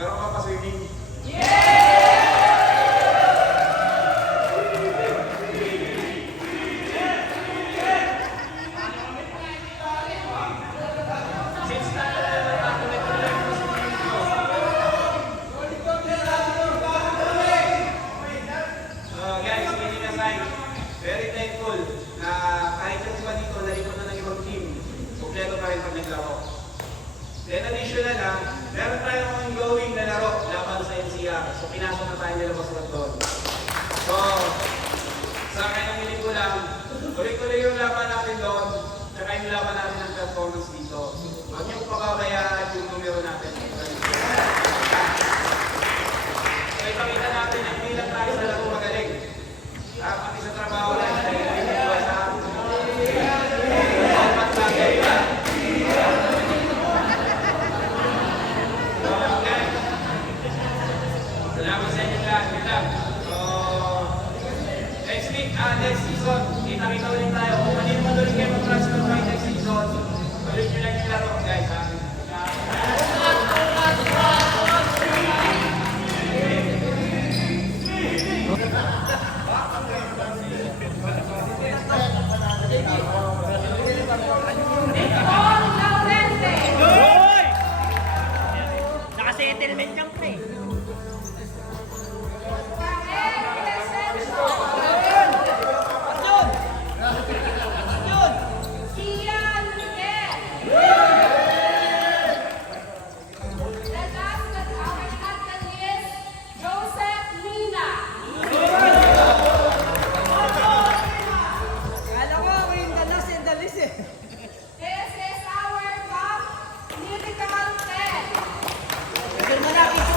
Meron ka pa swimming? Very thankful na kahit yung iba dito nalikot na ng ibang team, kompleto pa rin pag naglaro. Then additional na, meron tayong ongoing na laro laban sa NCR. So pinasok na tayo nila Boss doon. So, sa akin ang hiling ko lang, tuloy-tuloy yung laban natin doon, tsaka yung laban natin ng performance dito. Huwag niyong pababayaan yung numero natin. So ipakita natin na hindi lang tayo sa laro magaling. Pati sa trabaho lang na nagiging sa dapat bagay ba? Okay. Salamat sa inyo lahat. So, next week, next season, kita-kita ulit tayo. Kung hindi naman ulit kayo mag-transfer by next season, ulit nyo lang yung laro, guys. Naka-settlement lang pa eh. Malapit